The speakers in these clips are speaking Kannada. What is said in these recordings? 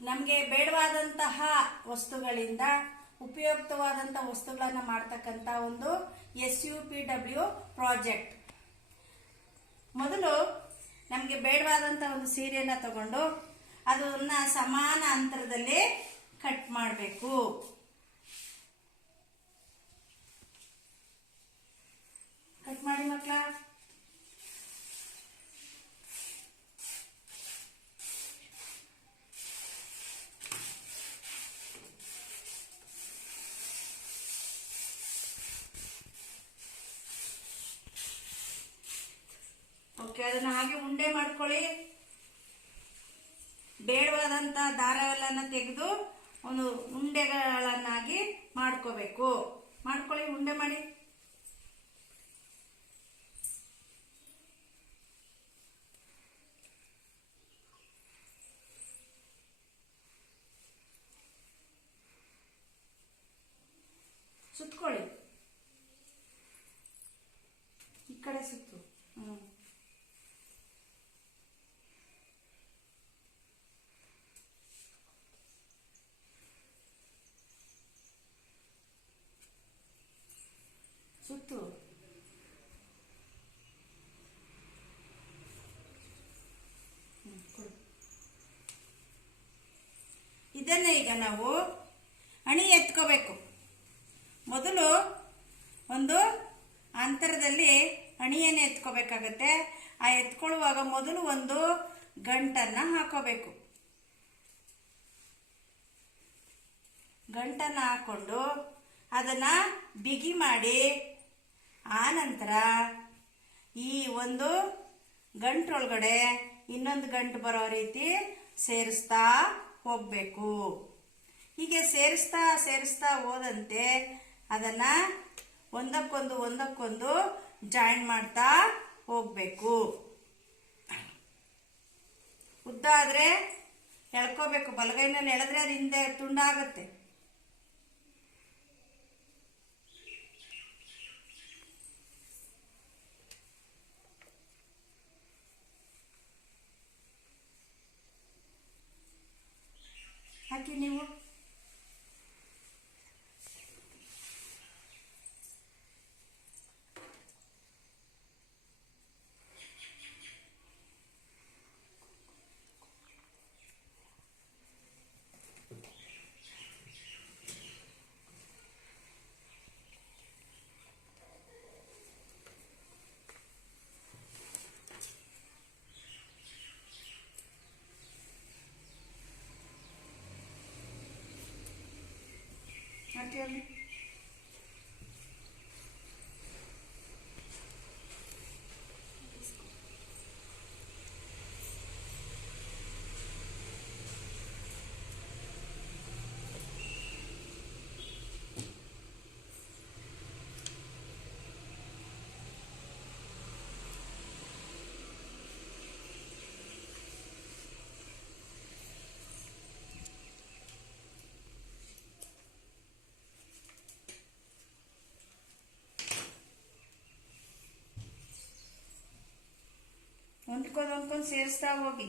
ನಮಗೆ ಬೇಡವಾದಂತಹ ವಸ್ತುಗಳಿಂದ ಉಪಯುಕ್ತವಾದಂತಹ ವಸ್ತುಗಳನ್ನು ಮಾಡ್ತಕ್ಕಂಥ ಒಂದು SUPW ಪ್ರಾಜೆಕ್ಟ್. ಮೊದಲು ನಮಗೆ ಬೇಡವಾದಂತಹ ಒಂದು ಸೀರೆಯನ್ನ ತಗೊಂಡು ಅದನ್ನ ಸಮಾನ ಅಂತರದಲ್ಲಿ ಕಟ್ ಮಾಡಬೇಕು. ಕಟ್ ಮಾಡಿ ಮಕ್ಕಳ. ಓಕೆ, ಅದನ್ನ ಹಾಗೆ ಉಂಡೆ ಮಾಡ್ಕೊಳ್ಳಿ. ಬೇಡವಾದಂತ ದಾರಗಳನ್ನು ತೆಗೆದು ಒಂದು ಉಂಡೆಗಳನ್ನಾಗಿ ಮಾಡ್ಕೋಬೇಕು. ಮಾಡ್ಕೊಳ್ಳಿ, ಉಂಡೆ ಮಾಡಿ. ಸುತ್ಕೊಳ್ಳಿ, ಈ ಕಡೆ ಸುತ್ತು. ಸುತ್ತು. ಇದನ್ನ ಈಗ ನಾವು ಅಣಿ ಎತ್ಕೋಬೇಕು. ಮೊದಲು ಒಂದು ಅಂತರದಲ್ಲಿ ಅಣಿಯನ್ನು ಎತ್ಕೋಬೇಕಾಗತ್ತೆ. ಆ ಎತ್ಕೊಳ್ಳುವಾಗ ಮೊದಲು ಒಂದು ಗಂಟನ್ನ ಹಾಕೋಬೇಕು. ಗಂಟನ್ನ ಹಾಕೊಂಡು ಅದನ್ನ ಬಿಗಿ ಮಾಡಿ ಆ ನಂತರ ಈ ಒಂದು ಗಂಟೊಳಗಡೆ ಇನ್ನೊಂದು ಗಂಟು ಬರೋ ರೀತಿ ಸೇರಿಸ್ತಾ ಹೋಗ್ಬೇಕು. ಹೀಗೆ ಸೇರಿಸ್ತಾ ಸೇರಿಸ್ತಾ ಹೋದಂತೆ ಅದನ್ನ ಒಂದಕ್ಕೊಂದು ಜಾಯಿನ್ ಮಾಡ್ತಾ ಹೋಗ್ಬೇಕು. ಉದ್ದ ಆದ್ರೆ ಎಳ್ಕೋಬೇಕು. ಬಲಗೈನಲ್ಲಿ ಎಳೆದ್ರೆ ಅದು ಹಿಂದೆ ತುಂಡಾಗತ್ತೆ. ಹಾಕಿ ನೀವು. ಹಾಕಿ. ಹೊಂದ್ಕೊಂಡು ಸೇರಿಸ್ತಾ ಹೋಗಿ.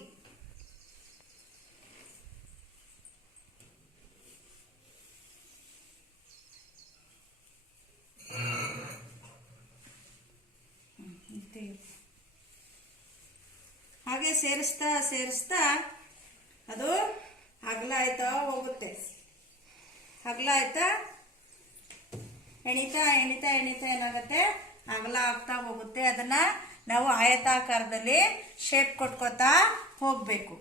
ಹಾಗೆ ಸೇರಿಸ್ತಾ ಸೇರಿಸ್ತಾ ಅದು ಅಗಲ ಆಯ್ತಾ ಹೋಗುತ್ತೆ. ಅಗಲ ಆಯ್ತಾ ಎಣಿತಾ ಎಣಿತಾ ಎಣಿತಾ ಏನಾಗುತ್ತೆ, ಅಗಲ ಆಗ್ತಾ ಹೋಗುತ್ತೆ. ಅದನ್ನ ನಾವು ಆಯತಾಕಾರದಲ್ಲಿ ಶೇಪ್ ಕೊಟ್ಕೋತಾ ಹೋಗ್ಬೇಕು.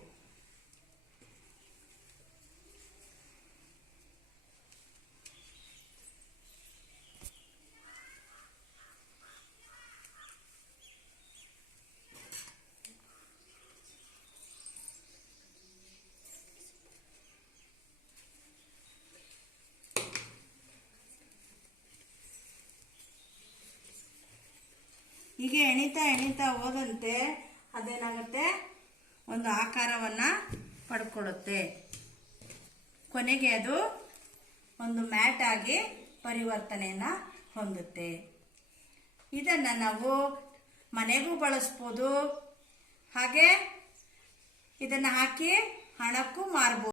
ಹೀಗೆ ಎಣಿತಾ ಎಣಿತಾ ಹೋದಂತೆ ಅದೇನಾಗುತ್ತೆ, ಒಂದು ಆಕಾರವನ್ನ ಪಡ್ಕೊಳ್ಳುತ್ತೆ. ಕೊನೆಗೆ ಅದು ಒಂದು ಮ್ಯಾಟ್ ಆಗಿ ಪರಿವರ್ತನೆಯನ್ನ ಹೊಂದುತ್ತೆ. ಇದನ್ನ ನಾವು ಮನೆಗೂ ಬಳಸ್ಬೋದು, ಹಾಗೆ ಇದನ್ನ ಹಾಕಿ ಹಣಕ್ಕೂ ಮಾರಬಹುದು.